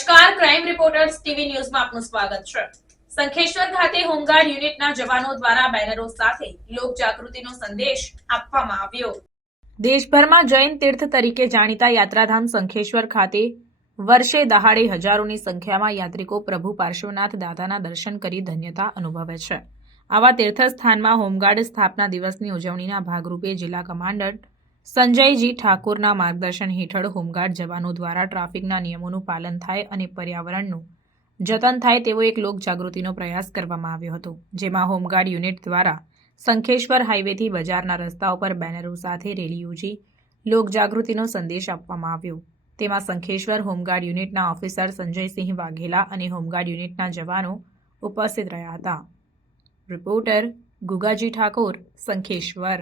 નમસ્કાર crime reporters TV ન્યૂઝમાં આપનું સ્વાગત છે. સંખેશ્વર ખાતે હોમગાર્ડ યુનિટના જવાનો દ્વારા બેનરો સાથે લોક જાગૃતિનો સંદેશ આપવામાં આવ્યો. દેશભરમાં જૈન તીર્થ તરીકે જાણીતા યાત્રાધામ સંખેશ્વર ખાતે વર્ષે દહાડે હજારોની સંખ્યામાં યાત્રિકો પ્રભુ પાર્શ્વનાથ દાદાના દર્શન કરી ધન્યતા અનુભવે છે. આવા તીર્થસ્થાનમાં હોમગાર્ડ સ્થાપના દિવસની ઉજવણીના ભાગરૂપે જિલ્લા કમાન્ડર સંજયજી ઠાકોરના માર્ગદર્શન હેઠળ હોમગાર્ડ જવાનો દ્વારા ટ્રાફિકના નિયમોનું પાલન થાય અને પર્યાવરણનું જતન થાય તેવો એક લોક જાગૃતિનો પ્રયાસ કરવામાં આવ્યો હતો, જેમાં હોમગાર્ડ યુનિટ દ્વારા સંખેશ્વર હાઈવેથી બજારના રસ્તા ઉપર બેનરો સાથે રેલી યોજી લોકજાગૃતિનો સંદેશ આપવામાં આવ્યો. તેમાં સંખેશ્વર હોમગાર્ડ યુનિટના ઓફિસર સંજયસિંહ વાઘેલા અને હોમગાર્ડ યુનિટના જવાનો ઉપસ્થિત રહ્યા હતા. રિપોર્ટર ગુગાજી ઠાકોર, સંખેશ્વર.